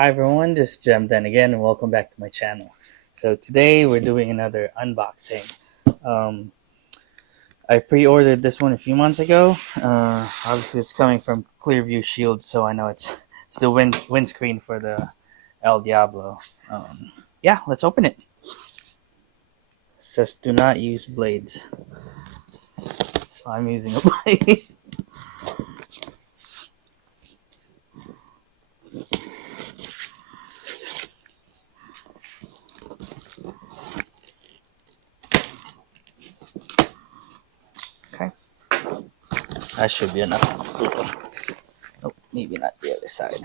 Hi everyone, this is Jem then again, and welcome back to my channel. So today we're doing another unboxing. I pre-ordered this one a few months ago. Obviously it's coming from Clearview Shield, so I know it's the windscreen for the El Diablo. Yeah, let's open it. It says do not use blades. So I'm using a blade. Okay. That should be enough. Oh, maybe not the other side.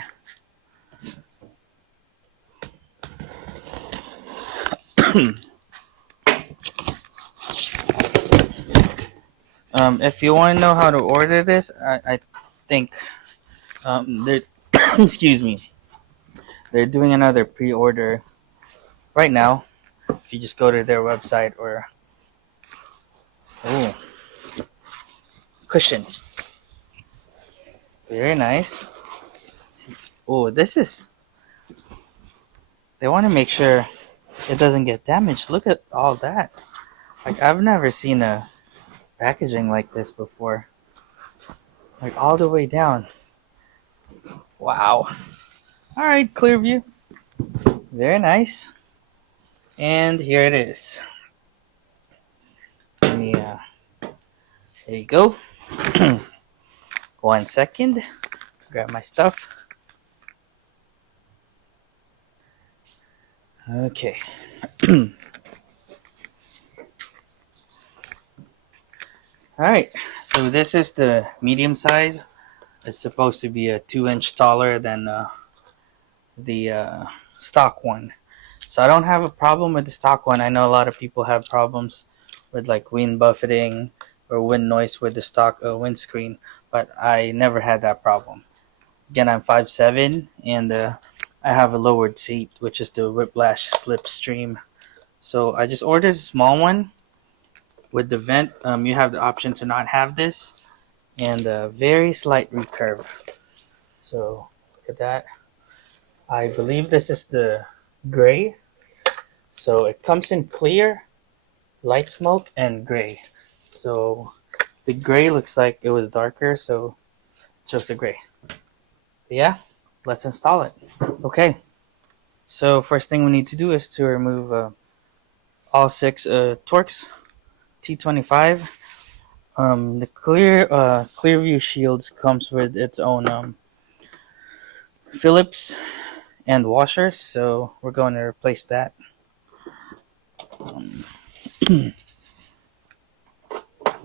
If you want to know how to order this, I think they're excuse me, they're doing another pre-order right now. If you just go to their website or oh, cushion, very nice. Oh, this is. They want to make sure it doesn't get damaged. Look at all that. Like I've never seen a packaging like this before. Like all the way down. Wow. All right, Clearview. Very nice. And here it is. Let me, there you go. 1 second. Grab my stuff. Okay. Alright, so this is the medium size. It's supposed to be a 2-inch taller than the stock one. So I don't have a problem with the stock one. I know a lot of people have problems with like wind buffeting or wind noise with the stock windscreen, but I never had that problem. Again, I'm 5'7", and I have a lowered seat, which is the Whiplash Slipstream. So I just ordered a small one with the vent. You have the option to not have this, and a very slight recurve. So look at that. I believe this is the gray. So it comes in clear, light smoke, and gray. So the gray looks like it was darker, so just the gray. But yeah, let's install it. Okay, so first thing we need to do is to remove all 6 Torx T25. The Clearview Shields comes with its own Phillips and washers, so we're going to replace that.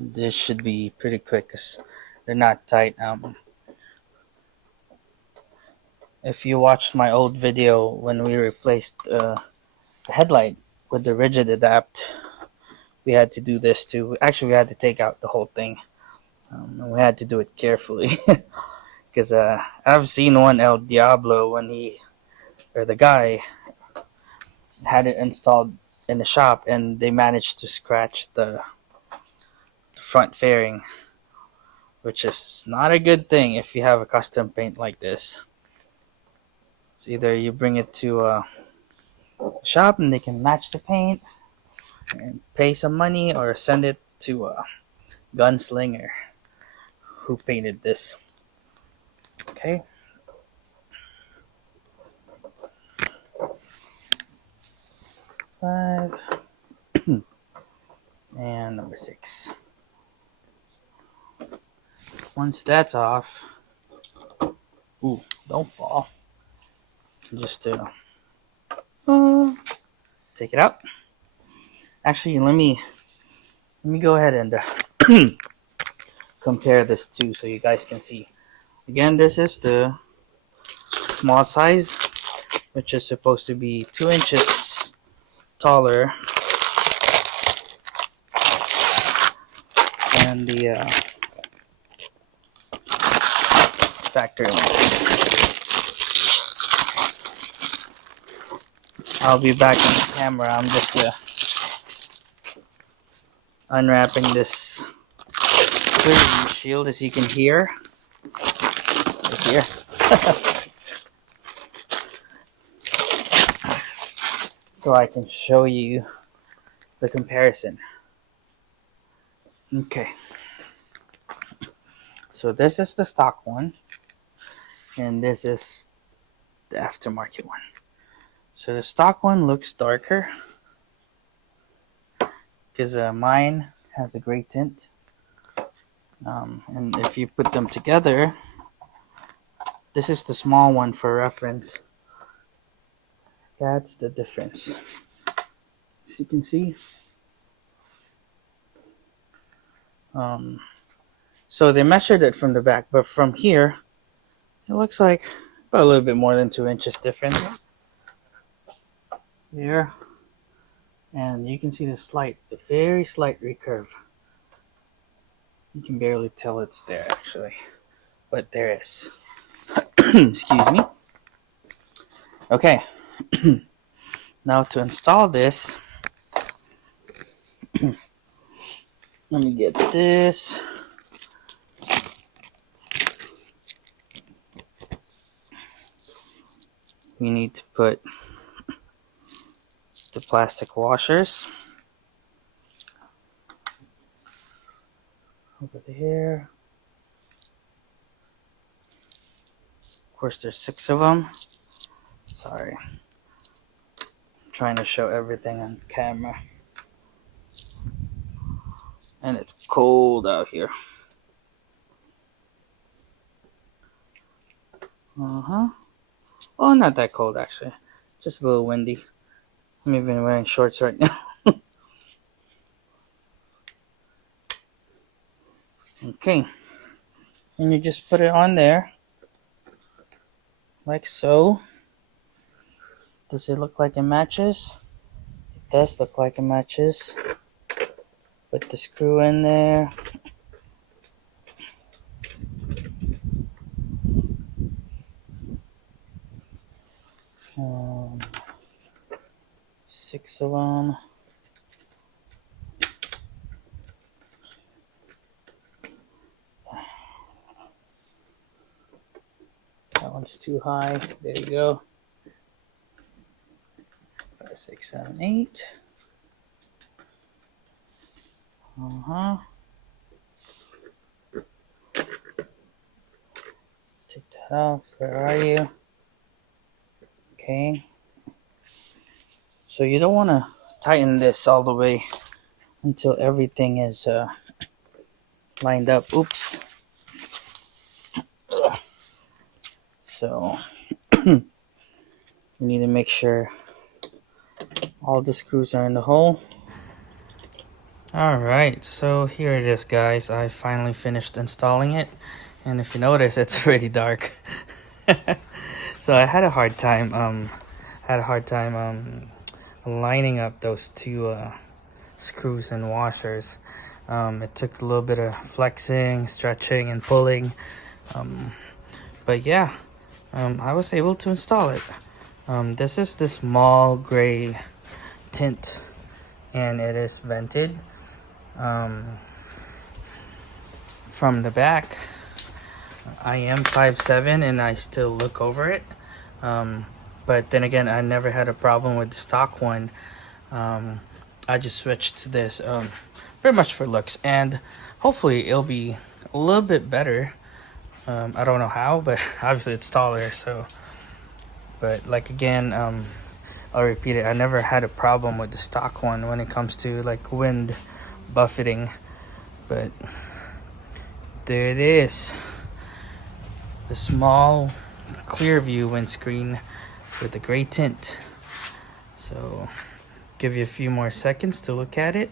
This should be pretty quick because they're not tight. If you watched my old video when we replaced the headlight with the rigid adapt, we had to do this too. Actually, we had to take out the whole thing. And we had to do it carefully because I've seen one El Diablo when the guy had it installed in the shop and they managed to scratch the front fairing, which is not a good thing if you have a custom paint like this. So either you bring it to a shop and they can match the paint and pay some money, or send it to a gunslinger who painted this. Okay. Five and number 6. Once that's off, ooh, don't fall. Just take it out. Actually, let me go ahead and compare this too, so you guys can see. Again, this is the small size, which is supposed to be 2 inches taller than the factory one. I'll be back on the camera. I'm just unwrapping this Clearview shield, as you can hear. Right here. so I can show you the comparison. Okay, so this is the stock one, and this is the aftermarket one. So the stock one looks darker because mine has a gray tint, and if you put them together, this is the small one for reference. That's the difference. As you can see. So they measured it from the back, but from here, it looks like about a little bit more than 2 inches difference. There. And you can see the very slight recurve. You can barely tell it's there actually, but there is. Excuse me. Okay. Now to install this, let me get this. We need to put the plastic washers over there. Of course, there's 6 of them. Sorry. I'm trying to show everything on camera. And it's cold out here. Oh, not that cold actually. Just a little windy. I'm even wearing shorts right now. Okay. And you just put it on there. Like so. Does it look like it matches? It does look like it matches. Put the screw in there. Um, 6 of them. That one's too high. There you go. 5, 6, 7, 8. Take that off. Where are you? Okay. So you don't want to tighten this all the way until everything is lined up. Oops. Ugh. So you need to make sure all the screws are in the hole. Alright, so here it is guys. I finally finished installing it, and if you notice, it's pretty dark. So I had a hard time lining up those 2 screws and washers. It took a little bit of flexing, stretching, and pulling, but yeah, I was able to install it. This is the small gray tint, and it is vented. From the back, I am 5'7" and I still look over it, but then again, I never had a problem with the stock one. I just switched to this very much for looks, and hopefully it'll be a little bit better. I don't know how, but obviously it's taller, so. But like again, I'll repeat it, I never had a problem with the stock one when it comes to like wind buffeting. But there it is, the small Clearview windscreen with the gray tint. So give you a few more seconds to look at it.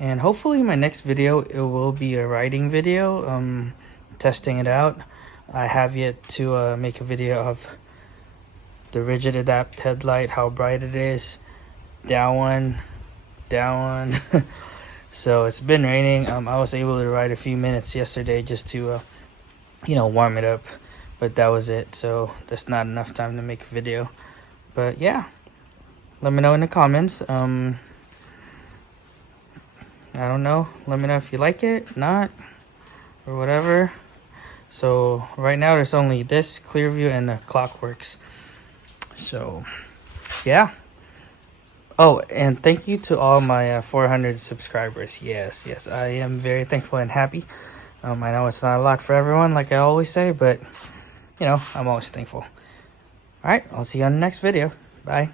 And hopefully my next video, it will be a riding video, testing it out. I have yet to make a video of the rigid adapt headlight, how bright it is, down one. So it's been raining. I was able to ride a few minutes yesterday just to warm it up, but that was it. So that's not enough time to make a video. But yeah, let me know in the comments. I don't know, let me know if you like it, not, or whatever. So right now there's only this, Clearview, and Clockworks. So yeah. Oh, and thank you to all my 400 subscribers. Yes, I am very thankful and happy. I know it's not a lot for everyone, like I always say, but you know, I'm always thankful. All right, I'll see you on the next video. Bye.